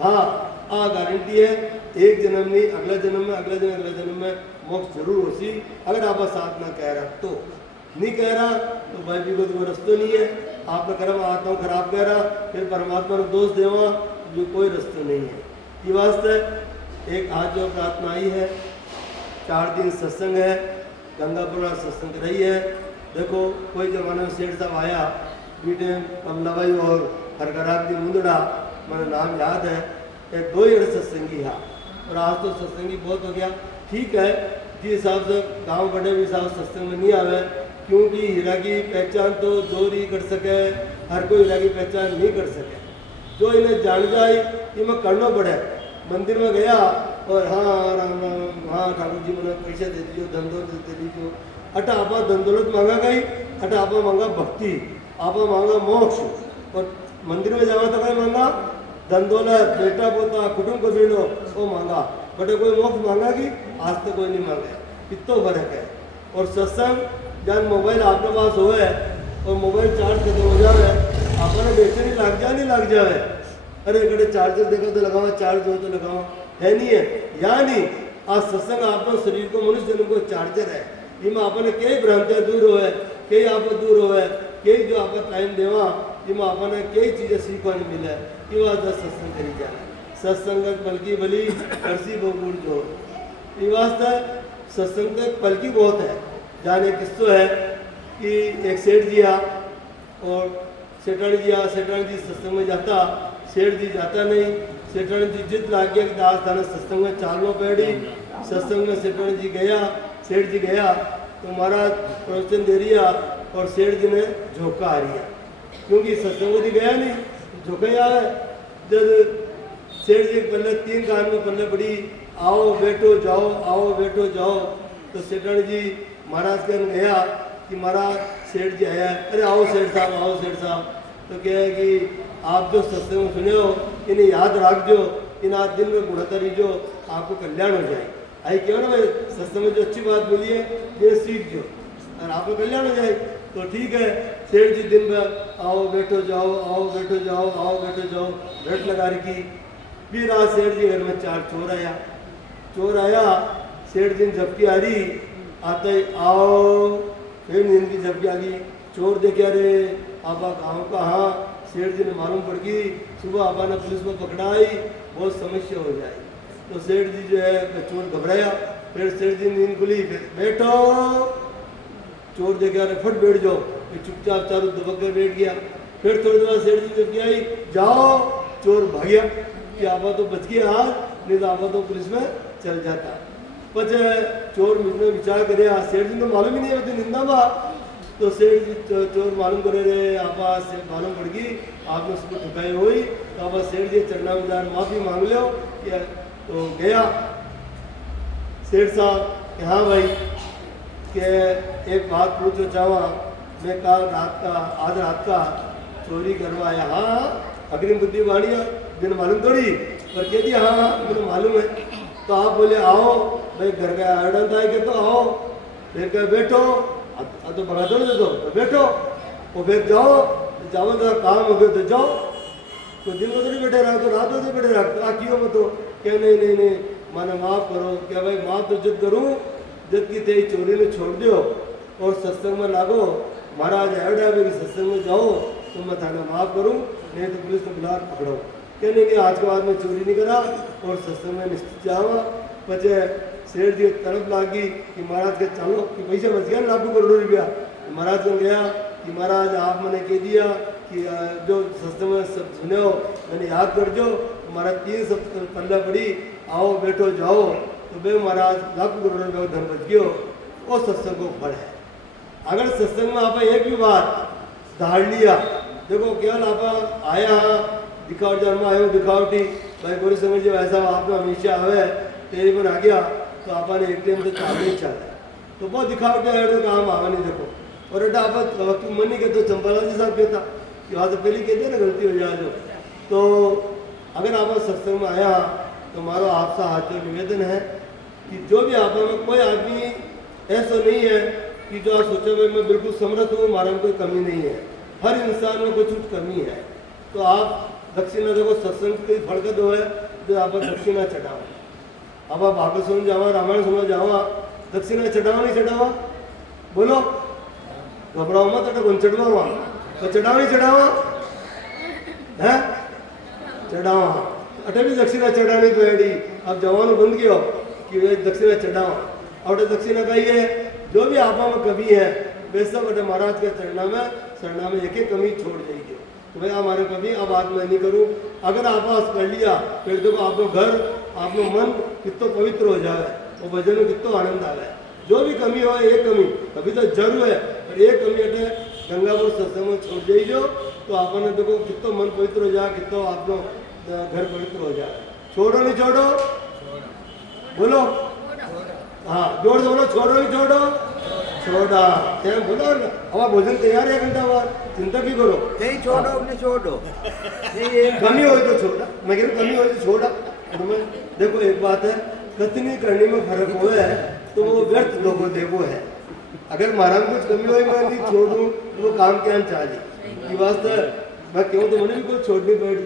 हाँ आ गारंटी है, एक जन्म नहीं अगला जन्म में, अगला जन्म में मोक्ष जरूर हो सी। अगर आप साथ ना कह रहा तो नहीं कह रहा तो भाई भी कोई रस्तो नहीं है। आपने कर्म आता हूँ खराब कह रहा, फिर परमात्मा ने दोष देवा, जो कोई रास्ता नहीं है। ये वास्ते एक आज जो प्रार्थना आई है, 4 दिन सत्संग है, गंगापुर सत्संग रही है। देखो कोई जमाने में सेठ साहब आया, बीटे कमलाबाई और हरकराब जी मुंदड़ा, मेरा नाम याद है, ये 2 ही सत्संगी है। और आज तो सत्संगी बहुत हो गया, ठीक है, जिस हिसाब से गाँव बड़े भी हिसाब सत्संग में नहीं आवे, क्योंकि हीरा की पहचान तो जो नहीं कर सके, हर कोई हीरा की पहचान नहीं कर सके। जो इन्हें जान जाए ये मैं करना पड़े। मंदिर में गया और हाँ राम राम, हाँ ठाकुर जी मैंने पैसे दे दीजिए, धन दौलत दे दीजिए। अटा आपा धन दौलत मांगा गई, अटा आपा मांगा भक्ति, आपा मांगा मोक्ष। और मंदिर में जावा तो कहीं मांगा धन दौलत, बेटा पोता, कुटुंब कबीलो, वो मांगा, बटे कोई मोक्ष मांगा कि आज तक कोई नहीं मांगा। इतना फर्क है। और सत्संग जब मोबाइल आपके पास हो और मोबाइल चार्ज खत्म हो जाए, अपने बेचैनी लग जाए, अरे कड़े चार्जर देखो तो लगाओ, चार्ज हो तो लगाओ, है नहीं है या नहीं। आज सत्संग आपको शरीर को, मनुष्य जन्म को चार्जर है। इनमें आपने कई भ्रांतियाँ दूर हो, कई आप दूर हो, कई जो आपका टाइम देवा, इनमें आपने कई चीज़ें सीखने मिले। ये बात सत्संग करी जाए, सत्संग पलकी भली करसी बबूर जो। ये वास्ते सत्संग तक पलकी बहुत है। जाने किस्सो है कि एक सेठ जी आ और सेठानी जी सत्संग में जाता, सेठ जी जाता नहीं। सेठानी जी जिद लाग गया कि दास थाने सत्संग में चालना पड़ी। सत्संग में सेठानी जी गया, सेठ जी गया तो महाराज प्रवचन दे रिया और सेठ जी ने झोंका आ रिया, क्योंकि सत्संग में गया नहीं, झोंका ही आया। जब सेठ जी पहले 3 कान में पल्ले पड़ी, आओ बैठो जाओ, आओ बैठो जाओ, तो सेठानी जी महाराज के गया कि महाराज सेठ जी आया, अरे आओ सेठ साहब, आओ सेठ साहब। तो क्या है कि आप जो सत्संग में सुने हो इन्हें याद रख जो, इन आज दिन में गुणता रहीजो, आपको कल्याण हो जाए। आई क्यों ना भाई, सत्संग में जो अच्छी बात बोली है ये सीख जो और आपको कल्याण हो जाए। तो ठीक है, सेठ जी दिन भर आओ बैठो जाओ, आओ बैठो जाओ, आओ बैठो जाओ, भेंट लगा रखी। फिर आज सेठ जी घर में 4 चोर आया, सेठ जी झपकी आ रही, आते ही आओ, फिर नींद की झपकी आ गई। चोर देखे, अरे आपा गाँव का, हाँ सेठ जी ने मालूम पड़ गई, सुबह आपा ने पुलिस में पकड़ाई, बहुत समस्या हो जाए। तो सेठ जी जो है चोर घबराया, फिर सेठ जी नींद खुली, फिर बैठो, चोर देखे, अरे फट बैठ जाओ, फिर चुपचाप चारों दबक कर बैठ गया। फिर थोड़ी देर सेठ जी जब आई, जाओ, चोर भागिया कि आपा तो बच गया आज, नहीं तो आपा तो पुलिस में चल जाता। पच चोर में विचार करे, सेठ जी तो मालूम ही नहीं होती निंदा बा। तो सेठ जी चोर मालूम करे, रे आपा से मालूम पड़ गई, आपने उसको ठुकाई हुई, तो आपा सेठ जी चढ़ना उदार माफ़ी मांग लो। तो गया सेठ साहब कि हाँ भाई कि एक बात पूछो चाहवा, मैं कल रात का, आज रात का चोरी करवाया। हाँ अग्रिम बुद्धि बाणिया, जिन्हें मालूम थोड़ी, पर कह दिया हाँ मुझे मालूम है। तो आप बोले आओ भाई, घर का आर्डर था कि तो आओ, फिर कह बैठो, अब तो भगा दो तो बैठो, और फिर जाओ तो काम हो गया तो जाओ। तो दिन को तो नहीं बैठे रहा, तो रात को तो बैठे रहा, तो क्यों मत हो, क्या नहीं माने माफ़ करो। क्या भाई माफ़ तो जिद करूँ, जिद की तेरी चोरी में छोड़ दो और सत्संग में लागो। महाराज ऐडा भी सत्संग में जाओ तो मैं थाना माफ़ करूँ, नहीं तो पुलिस को बुला पकड़ो। क्या नहीं आज के बाद में चोरी नहीं करा और सत्संग में निश्चित जावा। पचे सेठ जी तरफ लागी कि महाराज के चलो कि पैसा बच गया, लाखों करोड़ों रुपया। महाराज को गया कि महाराज आप मैंने कह दिया कि जो सत्संग में सब सुने हो मैंने याद कर जो, हमारा 3 सब पल्ला पड़ी, आओ बैठो जाओ। तो भाई महाराज लाखों करोड़ों रुपये धन बच गयो, और सत्संग को फल है। अगर सत्संग में आप एक भी बात धाड़ लिया, देखो केवल आप आया दिखावट जन्म आयो दिखावटी भाई गोरी समझ ऐसा आप में हमेशा आवे तेरी पर आ गया, तो आपने एक टाइम तो चाल नहीं चाहता, तो बहुत दिखावट है तो काम आवा नहीं। देखो और अड्डा आप मन नहीं कहते, चंपाला जी साहब कहता कि वहाँ तो पहले कहते ना गलती हो जाए जो। तो अगर आप सत्संग में आया तो हमारा आपसे हाथ में निवेदन है कि जो भी आप में कोई आदमी ऐसा नहीं है कि जो आप सोचे भाई मैं बिल्कुल समर्थ हूँ, हमारा में कोई कमी नहीं है, हर इंसान में कुछ कमी है। तो आप दक्षिणा देखो सत्संग की फड़कत हो है, जो आप दक्षिणा चढ़ावा अब आप भागवत सुन जावा रामायण सुनो जावा दक्षिणा चढ़ावा नहीं चढ़ावा बोलो घबराओ मत अटे कौन चढ़वावा तो चढ़ावा नहीं चढ़ावा है चढ़ावा अटे भी दक्षिणा चढ़ानी तो एडी अब जवान बंद गयो कि वे दक्षिणा चढ़ावा और दक्षिणा का है जो भी आपा में कमी है वे सब अटे महाराज के चरणा में एक एक कमी छोड़ जाएगी तो भाई हमारे कभी अब बात मैं नहीं करूँ अगर आप कर लिया फिर देखो आपको घर आपको मन कितना पवित्र हो जाए और भजन में कितना आनंद आ जाए जो भी कमी हो एक कमी कभी तो जरूर है पर एक कमी अटे गंगापुर सत्संग में छोड़ जाइए तो आपने देखो कितना मन पवित्र हो जाए कितना आपको घर पवित्र हो जाए छोड़ो नहीं छोड़ो बोलो हाँ जोड़ बोलो छोड़ो नहीं छोड़ो छोड़ा तेरे बोलो अब भोजन तैयार है घंटा बाद चिंता भी करो नहीं छोड़ो अपने छोड़ो कमी हो तो छोड़ा मैं कह कमी हो तो छोड़ा तो मैं देखो एक बात है कतनी करने में फर्क हुआ है तो वो व्यर्थ लोगों देखो है अगर महाराज कुछ कमी हुई मैं नहीं छोड़ दूँ तो वो काम क्या चाहिए ये वास्ते मैं क्यों तो मैंने भी कुछ छोड़नी पड़ी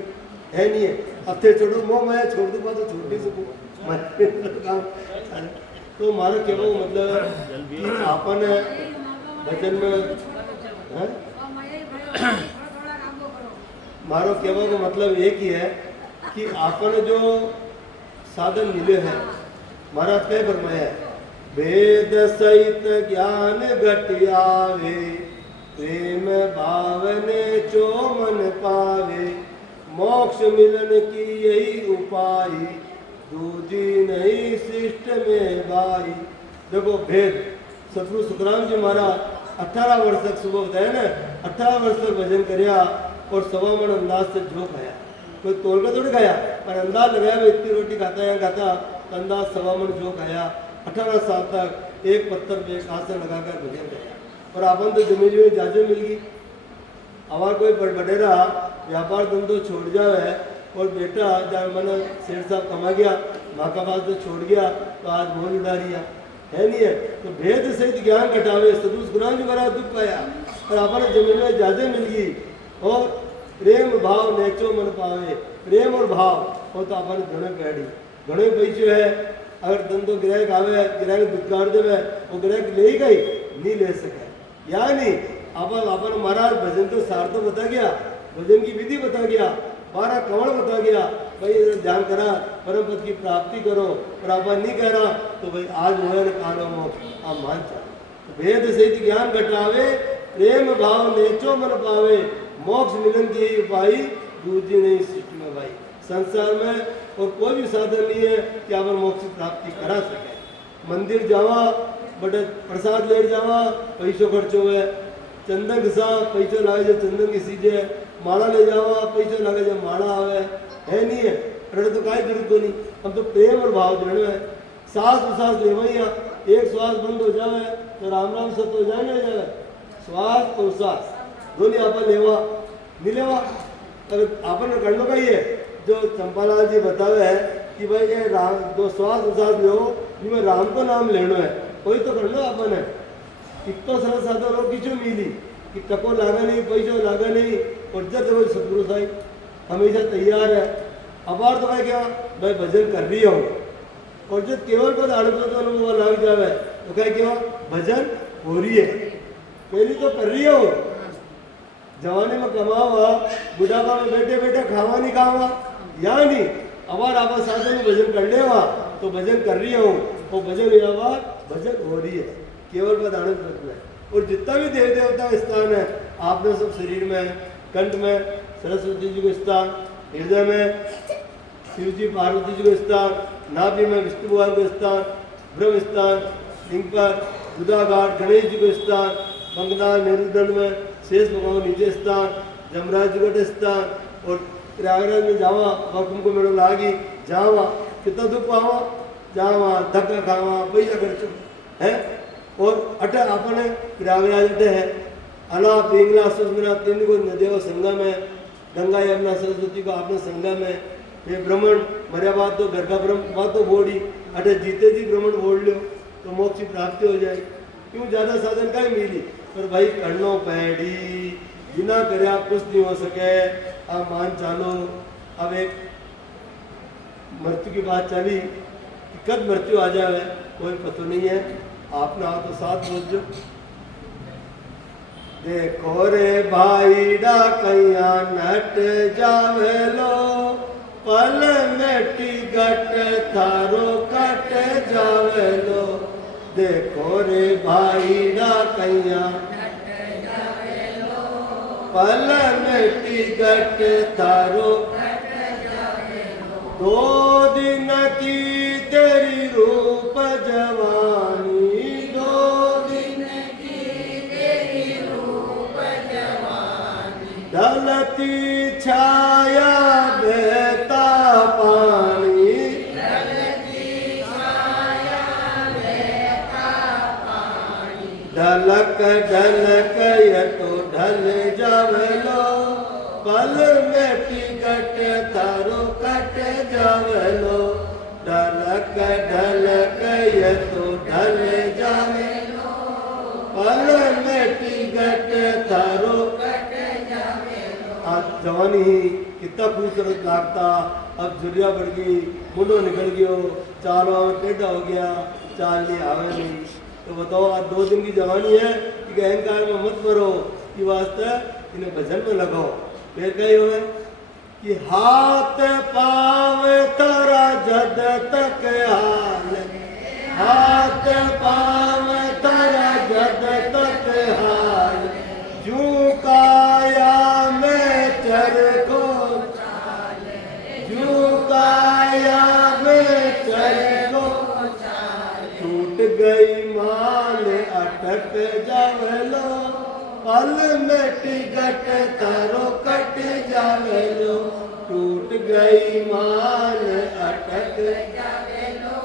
है नहीं है अब थे छोड़ो मोह मैं छोड़ दूँ तो छोड़ नहीं सकूँ काम तो मारो केवो मतलब कि आपन भजन में मारो केवो का मतलब एक ही है कि आपन जो साधन मिले हैं महाराज कह फरमाया वेद सहित ज्ञान घटियावे प्रेम भावने चो मन पावे मोक्ष मिलन की यही उपाय दूजी नहीं शिष्ट में भाई देखो भेद सतगुरु सुखराम जी महाराज 18 वर्ष तक सुबह बताया ना 18 वर्ष तक भजन करया और 1.25 मन अंदाज से जो खाया कोई तोल का थोड़ी खाया पर अंदाज लगाया वो इतनी रोटी खाता या खाता तो अंदाज 1.25 मन जो खाया 18 साल तक एक पत्थर पे एक आसन लगाकर भजन करया और आपन तो जमीन में जाजो मिल गई हमारा कोई बडेरा व्यापार धंधो छोड़ जाए और बेटा जब मैंने शेर साहब कमा गया माँ का बात तो छोड़ गया तो आज मोल उड़ा रिया है नहीं है तो भेद सहित ज्ञान घटावे सदुस गुनाह जो करा दुख पाया और आपने जमीन में ज्यादा मिल गई और प्रेम भाव नेचो मन पावे प्रेम और भाव वो तो आपने घने पैड़ी घने पैसे है अगर धंधो ग्राहक आवे ग्राहक दुदगाड़ देवे वो ग्राहक ले ही गई नहीं ले सके या नहीं अपन महाराज भजन तो सार तो बता गया भजन की विधि बता गया 12 कवण बता गया भाई ध्यान करा परम पद की प्राप्ति करो और आप नहीं कह रहा तो भाई आज मोहन कानो आप मान चाहो वेद सहित ज्ञान घटावे प्रेम भाव नेचो मन पावे मोक्ष मिलन की यही उपाय दूजी नहीं सृष्टि में भाई संसार में और कोई भी साधन नहीं है कि आप मोक्ष प्राप्ति करा सके मंदिर जावा बड़े प्रसाद ले जावा पैसों खर्चो है चंदन घिसा पैसों लागे जो चंदन की सीजे माला ले जावा पैसों लागे जो माला आवे है नहीं है अरे तो काई जरूरत को नहीं हम तो प्रेम और भाव देने है सांस उसास ले वही एक श्वास बंद हो जावे तो राम राम सत हो जाए श्वास और सांस दोनों आप लेवा नहीं लेवा अगर आपने करने का ही है जो चंपालाल जी बतावे है कि भाई ये राम दो श्वास उसास लो जिसमें राम को नाम लेना है कोई तो करना अपन है कितना सरल साधन और किचो मिली कि टको लागा नहीं पैसों लागा नहीं और जब तो सतगुरु साहिब हमेशा तैयार है अबार तो भाई क्या भाई भजन कर रही हूँ और जब केवल पद आनंद अनुभव लग जावे तो क्या क्यों भजन हो रही है पहली तो कर रही हूँ जवानी में कमावा बुढ़ापा में बैठे बैठे खावा नहीं खावा या नहीं अबार आप साधन में भजन कर लेवा तो भजन कर रही हूँ और भजन आवाज भजन हो रही है केवल पद आनंद रखना है और जितना भी देव देवता का स्थान है आपने सब शरीर में कंठ में सरस्वती जी को स्थान हृदय में शिव जी पार्वती जी को स्थान नाभि में विष्णु भगवान को स्थान ब्रह्म स्थान सिंह पर बुधाघाट गणेश जी को स्थान बंगनाल मेरुदंड में शेष भगवान नीचे स्थान जमराज जी का स्थान और प्रयागराज में जावा हुक्म को मेड़ो लागी जावा कितना दुख पावा जावा धक्का खावा पैसा खर्च है और अटे आपने प्रयागराज अटे है अला पिंगला सुषमना तीन को नदियों संगम है गंगा यमुना सरस्वती को आपने संगम है ये भ्रमण मर्या बात तो घर का भ्रमण बात तो बोड़ी अटे जीते जी भ्रमण बोल लो तो मोक्ष की प्राप्ति हो जाएगी क्यों ज़्यादा साधन का ही मिली पर भाई करनो पैड़ी बिना करे आप कुछ नहीं हो सके आप मान चालो अब एक मृत्यु की बात चली कि कब मृत्यु आ जाए कोई पता नहीं है। आपने आओ तो साथ बोल जो। देखो रे भाई डाकैया नट जावे लो, पल में टिकट थारो कट जावे लो। देखो रे भाई डाकैया पल में टिकट थारो 2 दिन की तेरी रूप जवानी, 2 दिन की तेरी रूप जवानी। ढलती छाया बहता पानी, ढलती छाया बहता पानी। ढलक ढलक ये तो ढल जावे लो, पल में टिकट थारो कट जावे लो। ढलक ढलक ये तो ढल जावे लो, पल में टिकट थारो कट जावे लो। आज जवानी ही कितना खूबसूरत लागता, अब झुर्रिया बढ़ गई, मुंडो निकल गयो, चालों टेढ़ा हो गया, चाल नहीं आवे नहीं। तो बताओ आज 2 दिन की जवानी है कि अहंकार में मत मरो, कि वास्ते इन्हें भजन में लगाओ। फिर कही हो कि हाथ पाव तारा जद तक हाल, हाथ पाव तारा जद तक हाल। जू काया में चरको चाल, जू काया में चरको चाल। टूट गई माल अटक जावे लो, पल में टिकट तारो कट जावे लो। टूट गई मान अटक जावे लो,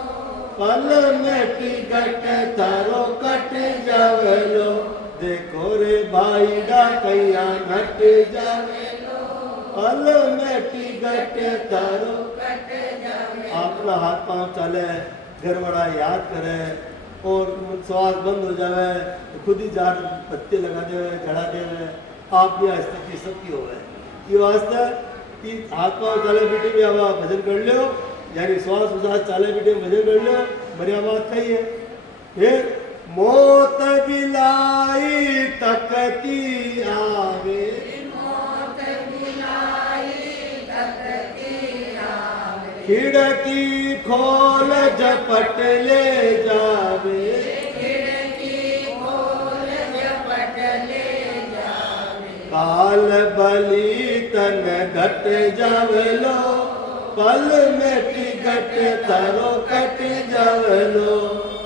पल में टिकट तारो कट जावे लो। देखो रे भाई डाकैया नट जावे लो, पल में टिकट तारो कट जावे। अपना हाथ पांव चले, घर वाला याद करे और श्वास बंद हो जावे तो खुद ही जार पत्ते लगा देवे, चढ़ा देवे। आप भी स्थिति सबकी हो गए। ये वास्ते कि हाथ पाँव चाले बेटे भी आवा भजन कर लो, यानी श्वास उसास चाले बेटे भजन कर लो, बढ़िया बात कही है। फिर मौत बिलाई तकती आवे, मौत बिलाई तकती आवे। खिड़की खोल झपट ले जावे, खिड़की खोल झपट ले जावे। काल बली तन घट जावे लो, पल में टिकट थारो कट जावे लो।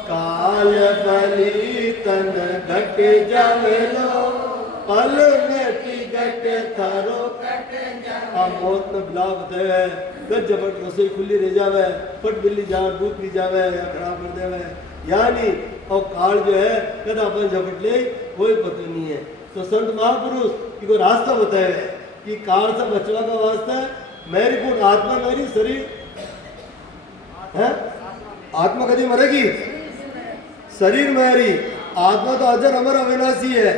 काल बली तन घट जावे लो, पल में टिकट थारो कट जावे। आ मौत में बिलाव बतावे, गज जबट रसोई खुली रह जावे, फट बिल्ली जार दूध पी जावे या खराब कर देवे, यानी और काल जो है कदा अपन झपट ले कोई पता नहीं है। तो संत महापुरुष की को रास्ता बताए कि काल से बचवा का वास्ता मेरी गुण आत्मा मेरी शरीर है। आत्मा कभी मरेगी, शरीर मेरी। आत्मा तो अजर अमर अविनाशी है,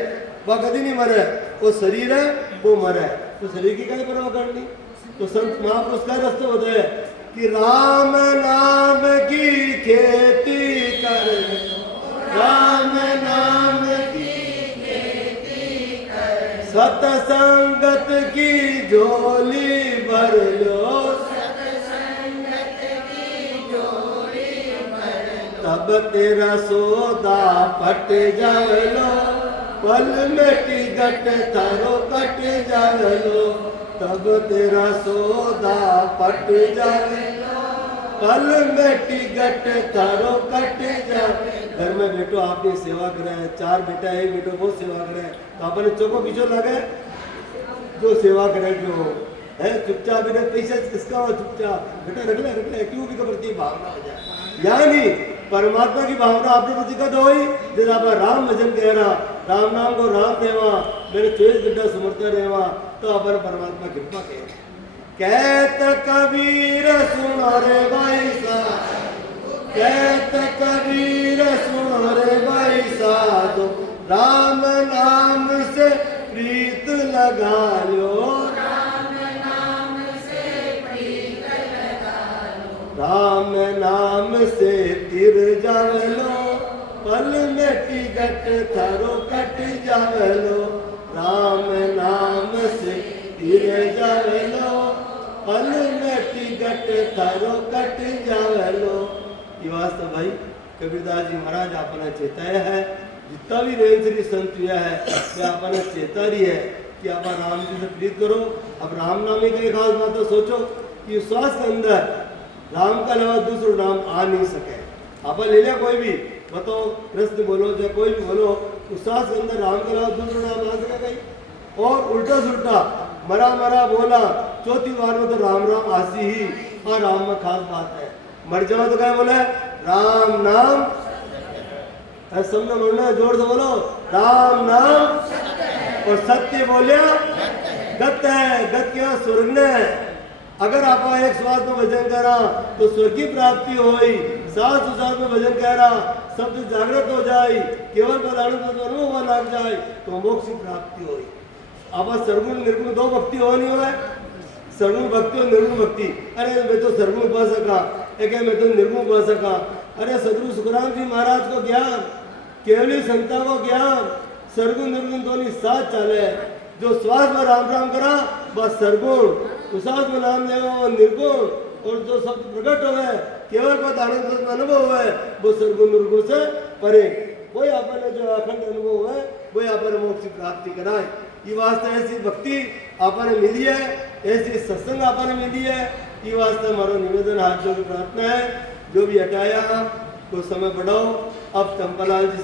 वह कभी नहीं मरे। वो शरीर है वो मरे, तो शरीर की क्या परवाह करनी। तो संत महापुरुष का रास्ता बताए कि राम नाम की खेती कर, राम नाम की खेती कर। सतसंगत की झोली भर लो, सतसंगत की झोली भर लो। तब तेरा सौदा पट जावे लो, पल में टिकट थारो कट जावे लो। तब तेरा सौदा पट जावे लो, पल में टिकट थारो कट जावे। घर में बेटो आपने सेवा करे, 4 बेटा है बेटो बहुत सेवा करे, तो आपने चौको पीछो लगे जो सेवा करे जो है चुपचाप बिना पैसे किसका हो चुपचाप बेटा रख ले क्यों भी प्रति भावना हो जाए। यानी परमात्मा की भावना आपने प्रति कद होई जब आप राम भजन कह रहा, राम नाम को राम देवा, मेरे 24 घंटा सुमरते रहेवा, तो अपन परमात्मा कृपा कहे। कहत कबीर सुनो रे भाई साधो, कहत कबीर सुनो रे भाई साधो। राम नाम से प्रीत लगा लो, राम नाम से प्रीत लगा लो। राम नाम से तिर जावलो, पल में टिकट थारो कट जावलो। राम नाम से तिर जावलो, पल में टिकट थारो कट जावलो। ये वास्तव भाई कबीरदास जी महाराज आपने चेताया है, जितना भी रेन श्री संत हुआ है वे आपने चेता रही है कि आप राम जी से प्रीत करो। अब राम नाम की एक खास बात तो सोचो कि श्वास के अंदर राम का अलावा दूसरा नाम आ नहीं सके। आप ले लिया कोई भी बताओ, कृष्ण बोलो चाहे कोई भी बोलो, उस श्वास के अंदर राम के अलावा दूसरा नाम आ सके कहीं? और उल्टा सुल्टा मरा मरा बोला, चौथी बार में तो राम राम आसी ही। और राम में खास बात है, मर जाओ तो क्या बोले? राम नाम। सबने बोलना है, जोर से बोलो, राम नाम। और सत्य बोलिया गत है, गत क्या? स्वर्ग ने। अगर आप एक श्वास में भजन करा तो स्वर्ग की प्राप्ति होई, सात श्वास में भजन करा शब्द जागृत हो जाए, केवल अनुभव लग जाए तो मोक्ष की प्राप्ति होई। आप सर्वगुण निर्गुण दो भक्ति हो नहीं हुआ, सर्वगुण भक्ति और निर्गुण भक्ति। अरे मैं तो सर्वगुण पा सका, एक मैं तो निर्गुण पा सका। अरे सदगुरु सुखराम जी महाराज को ज्ञान, केवली संता को ज्ञान, सर्वगुण निर्गुण दोनों साथ चले। जो श्वास में राम राम करा बस सर्वगुण, उसास में नाम लेवा वो निर्गुण, और जो शब्द प्रकट हुए केवल पद आनंद अनुभव हुए वो सर्वगुण निर्गुण से परे। वही आपने जो अखंड अनुभव है वही आपने मोक्ष की प्राप्ति कराए। ये वास्ते ऐसी भक्ति आपने मिली है, ऐसी सत्संग आपने मिली है। ये वास्ते हमारा निवेदन हाथ जोड़ प्रार्थना है, जो भी हटाया कुछ समय बढ़ाओ। अब चंपालाल जी